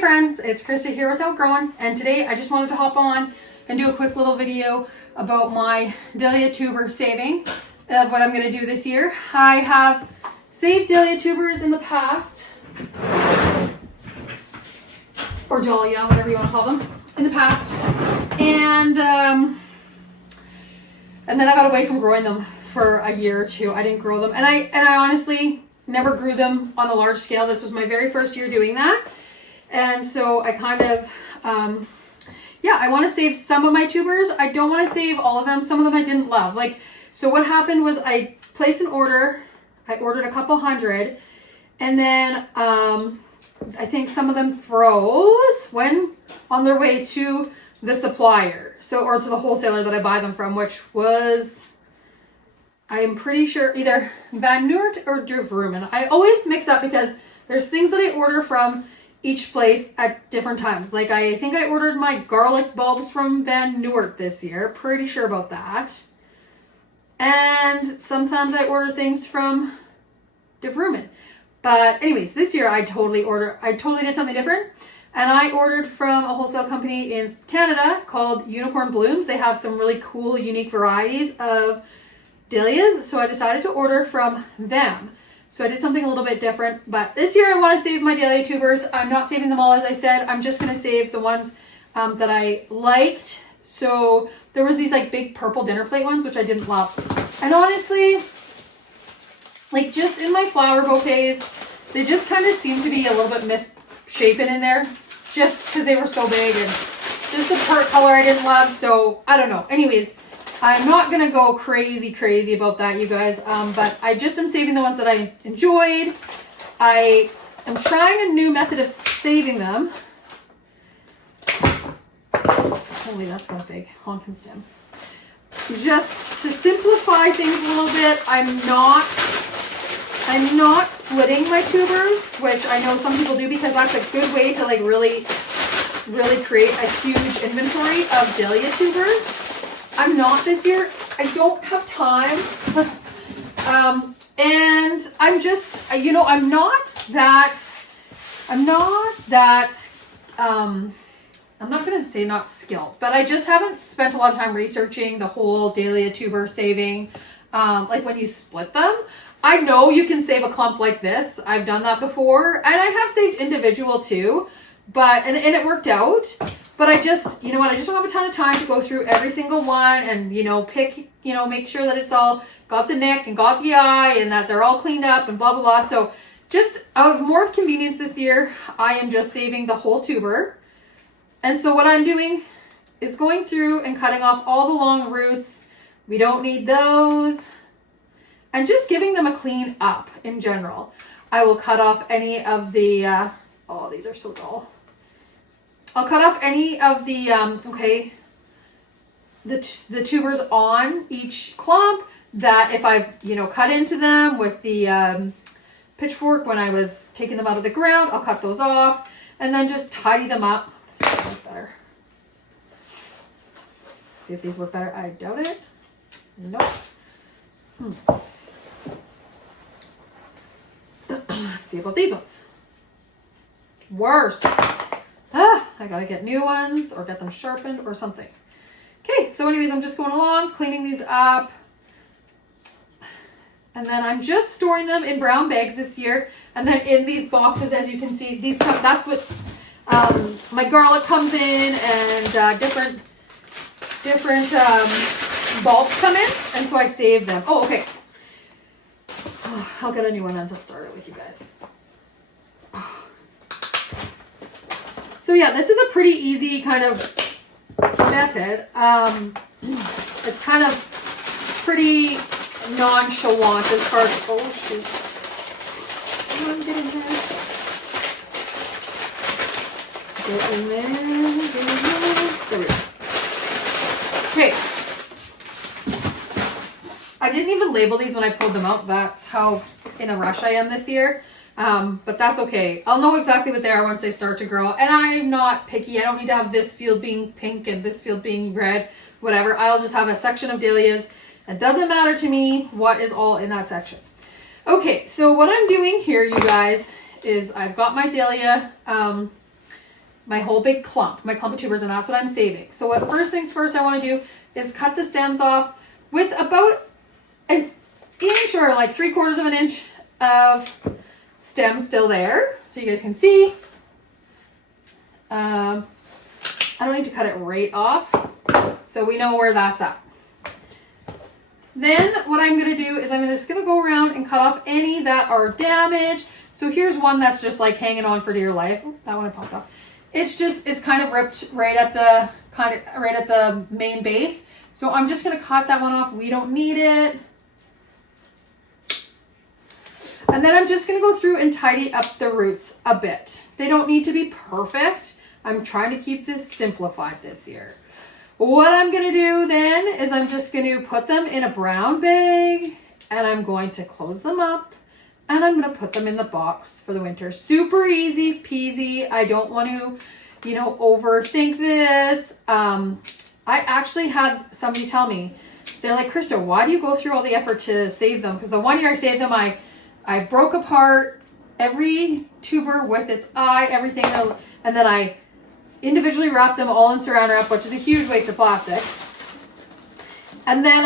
Hey friends, it's Krista here with Outgrowing, and today I just wanted to hop on and do a quick little video about my dahlia tuber saving of what I'm going to do this year. I have saved dahlia tubers in the past, or dahlia, whatever you want to call them, in the past, and then I got away from growing them for a year or two. I didn't grow them, and I honestly never grew them on a large scale. This was my very first year doing that. And so I kind of, I want to save some of my tubers. I don't want to save all of them. Some of them I didn't love. So what happened was I placed an order. I ordered a couple hundred. And then I think some of them froze when on their way to the supplier. Or to the wholesaler that I buy them from, which was, I am pretty sure, either Van Noort or De Vroemen. I always mix up because there's things that I order from each place at different times. I think I ordered my garlic bulbs from Van Noort this year. Pretty sure about that. And sometimes I order things from De Vroemen. But anyways, this year I totally did something different. And I ordered from a wholesale company in Canada called Unicorn Blooms. They have some really cool, unique varieties of dahlias. So I decided to order from them. So I did something a little bit different, but this year I want to save my dahlia tubers. I'm not saving them all, as I said. I'm just going to save the ones that I liked. So there was these big purple dinner plate ones, which I didn't love. And honestly, just in my flower bouquets, they just kind of seem to be a little bit misshapen in there, just because they were so big, and just the part color I didn't love. So I don't know. Anyways, I'm not going to go crazy about that, you guys, but I just am saving the ones that I enjoyed. I am trying a new method of saving them. Holy, that's not big. Honkin' stem. Just to simplify things a little bit, I'm not splitting my tubers, which I know some people do because that's a good way to really create a huge inventory of dahlia tubers. I'm not this year. I don't have time. And I'm just, I'm not going to say not skilled, but I just haven't spent a lot of time researching the whole dahlia tuber saving. When you split them, I know you can save a clump like this. I've done that before, and I have saved individual too, and it worked out. But I just, I just don't have a ton of time to go through every single one and, pick, make sure that it's all got the neck and got the eye and that they're all cleaned up and blah, blah, blah. So just out of more convenience this year, I am just saving the whole tuber. And so what I'm doing is going through and cutting off all the long roots. We don't need those. And just giving them a clean up in general. I will cut off any of the, these are so dull. I'll cut off any of the, the tubers on each clump that if I've, cut into them with the pitchfork when I was taking them out of the ground, I'll cut those off and then just tidy them up. That's better. See if these work better. I doubt it. Nope. Let's see about these ones. Worse. I gotta get new ones or get them sharpened or something. Okay, so anyways, I'm just going along, cleaning these up. And then I'm just storing them in brown bags this year. And then in these boxes, as you can see, that's what my garlic comes in, and different bulbs come in. And so I save them. Oh, okay. I'll get a new one then to start it with you guys. So yeah, this is a pretty easy kind of method. It's kind of pretty nonchalant as far as, oh shoot. Come on, get in there. Get in there, There we go. Okay. I didn't even label these when I pulled them out. That's how in a rush I am this year. But that's okay. I'll know exactly what they are once they start to grow. And I'm not picky. I don't need to have this field being pink and this field being red, whatever. I'll just have a section of dahlias. It doesn't matter to me what is all in that section. Okay, so what I'm doing here, you guys, is I've got my dahlia my whole big clump, my clump of tubers, and that's what I'm saving. So what first things first I want to do is cut the stems off with about an inch or like 3/4 of an inch of stem still there, so you guys can see. I don't need to cut it right off, so we know where that's at. Then what I'm going to do is I'm just going to go around and cut off any that are damaged. So here's one that's just like hanging on for dear life. Oh, that one I popped off. It's kind of ripped right at the main base. So I'm just going to cut that one off. We don't need it. And then I'm just going to go through and tidy up the roots a bit. They don't need to be perfect. I'm trying to keep this simplified this year. What I'm going to do then is I'm just going to put them in a brown bag and I'm going to close them up and I'm going to put them in the box for the winter. Super easy peasy. I don't want to, overthink this. I actually had somebody tell me, they're like, Krista, why do you go through all the effort to save them? Because the one year I saved them, I broke apart every tuber with its eye, everything, and then I individually wrapped them all in saran wrap, which is a huge waste of plastic. And then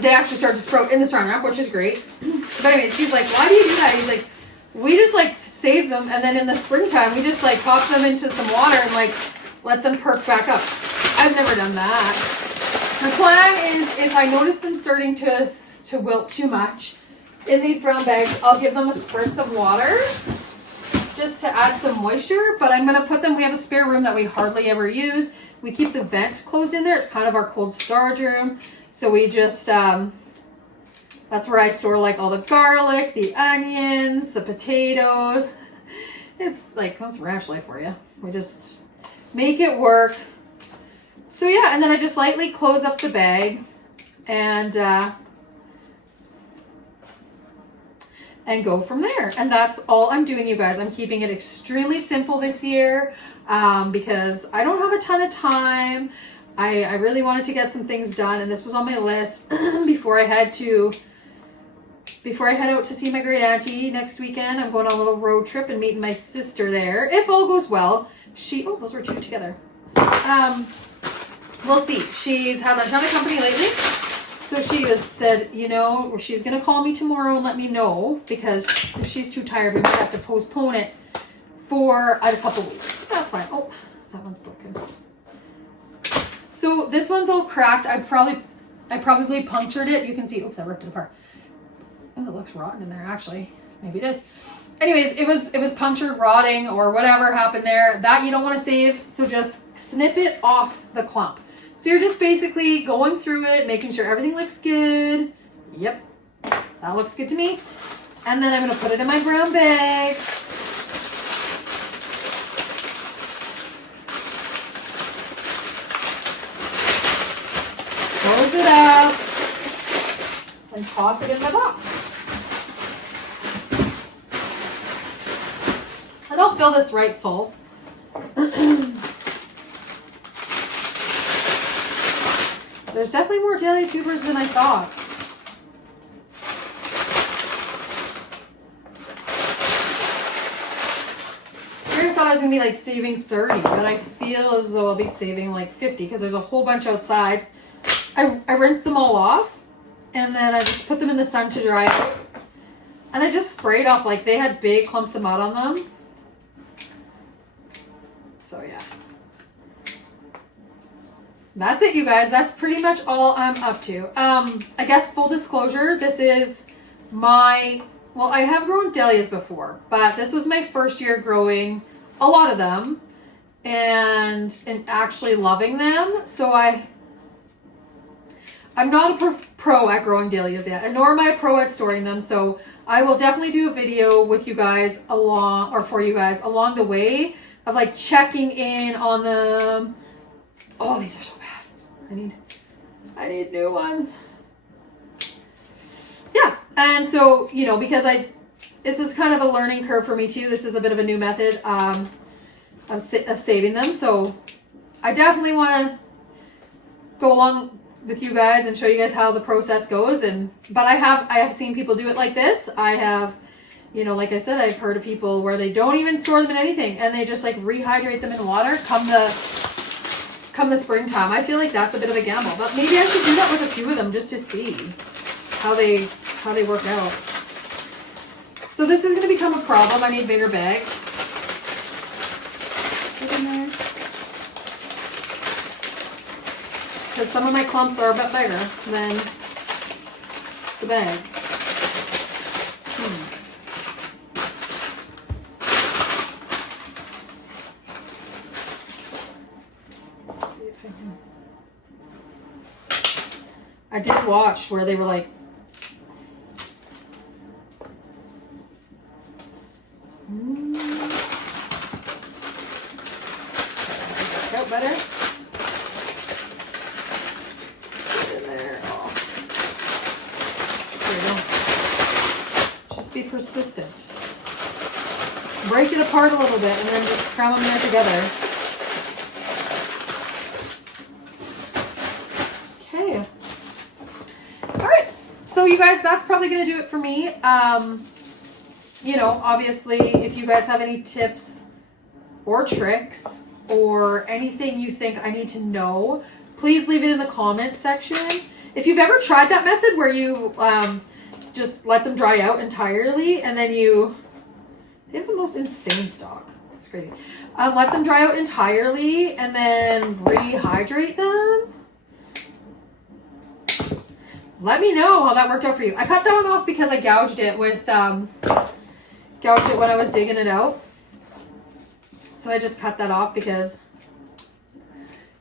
they actually started to sprout in the saran wrap, which is great. But anyways, he's like, why do you do that? He's like, we just like save them, and then in the springtime, we just like pop them into some water and like let them perk back up. I've never done that. My plan is if I notice them starting to wilt too much in these brown bags, I'll give them a spritz of water just to add some moisture, but I'm going to put them, we have a spare room that we hardly ever use. We keep the vent closed in there. It's kind of our cold storage room. So we just, that's where I store like all the garlic, the onions, the potatoes. It's like, that's ranch life for you. We just make it work. So yeah, and then I just lightly close up the bag and go from there. And that's all I'm doing, you guys. I'm keeping it extremely simple this year because I don't have a ton of time. I really wanted to get some things done, and this was on my list before I head out to see my great auntie next weekend. I'm going on a little road trip and meeting my sister there. If all goes well, those were two together. We'll see. She's had a ton of company lately. So she said, she's going to call me tomorrow and let me know, because if she's too tired, we might have to postpone it for a couple weeks. That's fine. Oh, that one's broken. So this one's all cracked. I probably punctured it. You can see, oops, I ripped it apart. Oh, it looks rotten in there, actually. Maybe it is. Anyways, it was punctured, rotting, or whatever happened there. That you don't want to save, so just snip it off the clump. So you're just basically going through it, making sure everything looks good. Yep, that looks good to me. And then I'm going to put it in my brown bag. Close it up and toss it in my box. And I'll fill this right full. There's definitely more dahlia tubers than I thought. I thought I was going to be like saving 30, but I feel as though I'll be saving like 50 because there's a whole bunch outside. I rinsed them all off and then I just put them in the sun to dry. And I just sprayed off, like they had big clumps of mud on them. So yeah. That's it, you guys. That's pretty much all I'm up to. I guess full disclosure, this is I have grown dahlias before, but this was my first year growing a lot of them and actually loving them. So I'm not a pro at growing dahlias yet, nor am I a pro at storing them. So I will definitely do a video with you guys for you guys along the way of like checking in on them. Oh, these are so bad. I need new ones. Yeah, and so, because this is kind of a learning curve for me too. This is a bit of a new method of saving them. So I definitely want to go along with you guys and show you guys how the process goes. But I have seen people do it like this. I have You know, like I said, I've heard of people where they don't even store them in anything and they just like rehydrate them in water come the springtime. I feel like that's a bit of a gamble, but maybe I should do that with a few of them just to see how they work out. So this is going to become a problem. I need bigger bags. Because some of my clumps are a bit bigger than the bag. Let's see if I did watch where they were like, out better. Put it in there. Oh. There you go. Just be persistent. Break it apart a little bit and then just cram them there together. Okay. All right. So you guys, that's probably going to do it for me. You know, obviously, if you guys have any tips or tricks or anything you think I need to know, please leave it in the comment section. If you've ever tried that method where you just let them dry out entirely and then they have the most insane stock. It's crazy. Let them dry out entirely and then rehydrate them. Let me know how that worked out for you. I cut that one off because I gouged it with gouged it when I was digging it out. So I just cut that off because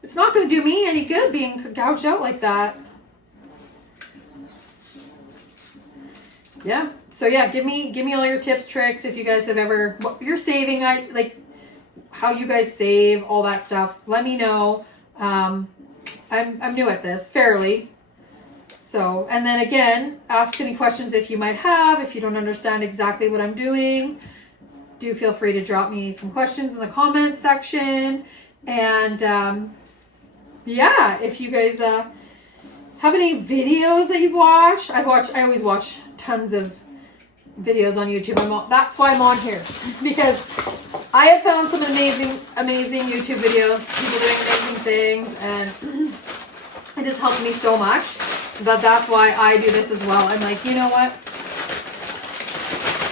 it's not going to do me any good being gouged out like that. Yeah. So yeah, give me all your tips, tricks. If you guys have ever, what you're saving, like how you guys save, all that stuff. Let me know. I'm new at this, fairly. So, and then again, ask any questions if you might have. If you don't understand exactly what I'm doing, do feel free to drop me some questions in the comment section. And yeah, if you guys have any videos that you've watched, I always watch tons of videos on YouTube. That's why I'm on here, because I have found some amazing YouTube videos, people doing amazing things, and it has helped me so much. But that's why I do this as well. I'm like, you know what?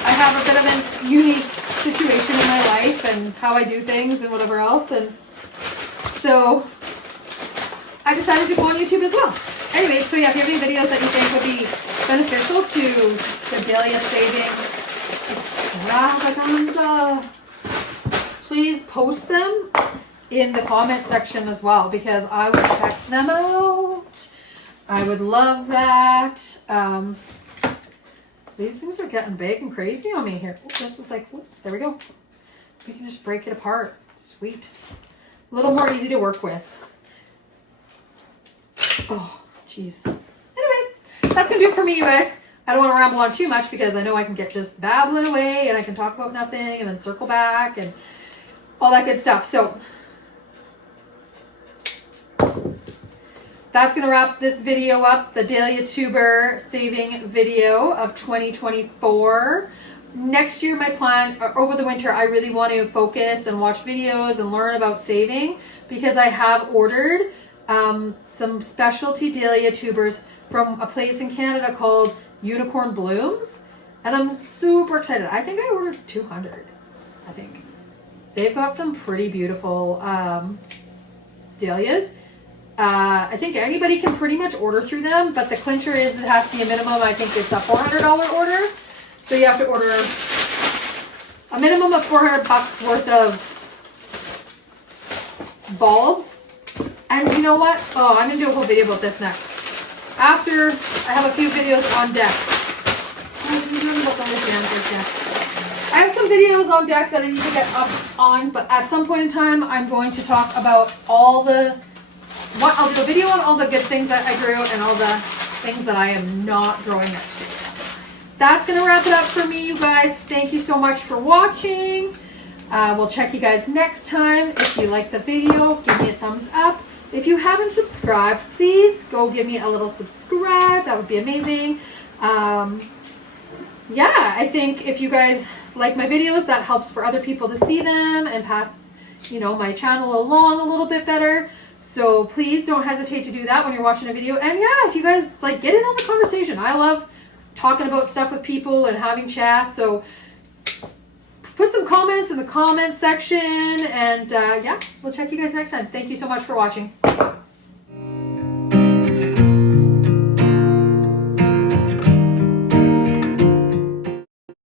I have a bit of a unique situation in my life and how I do things and whatever else. And so I decided to go on YouTube as well. Anyway, so yeah, if you have any videos that you think would be beneficial to the dahlia saving extravaganza, please post them in the comment section as well, because I will check them out. I would love that. These things are getting big and crazy on me here. This is like, there we go. We can just break it apart. Sweet. A little more easy to work with. Oh, jeez. Anyway, that's going to do it for me, you guys. I don't want to ramble on too much because I know I can get just babbling away and I can talk about nothing and then circle back and all that good stuff. So that's going to wrap this video up, the dahlia tuber saving video of 2024. Next year, my plan, over the winter, I really want to focus and watch videos and learn about saving, because I have ordered some specialty dahlia tubers from a place in Canada called Unicorn Blooms, and I'm super excited. I think I ordered 200, I think. They've got some pretty beautiful dahlias. I think anybody can pretty much order through them, but the clincher is it has to be a minimum. I think it's a $400 order. So you have to order a minimum of $400 worth of bulbs. And you know what? Oh, I'm going to do a whole video about this next. After I have a few videos on deck. I have some videos on deck that I need to get up on, but at some point in time, I'm going to talk about I'll do a video on all the good things that I grew and all the things that I am not growing next year. That's going to wrap it up for me, you guys. Thank you so much for watching. We'll check you guys next time. If you like the video, give me a thumbs up. If you haven't subscribed, please go give me a little subscribe. That would be amazing. yeah, I think if you guys like my videos, that helps for other people to see them and pass, you know, my channel along a little bit better. So please don't hesitate to do that when you're watching a video. And yeah, if you guys like, get in on the conversation. I love talking about stuff with people and having chats. So put some comments in the comment section, and yeah, we'll check you guys next time. Thank you so much for watching.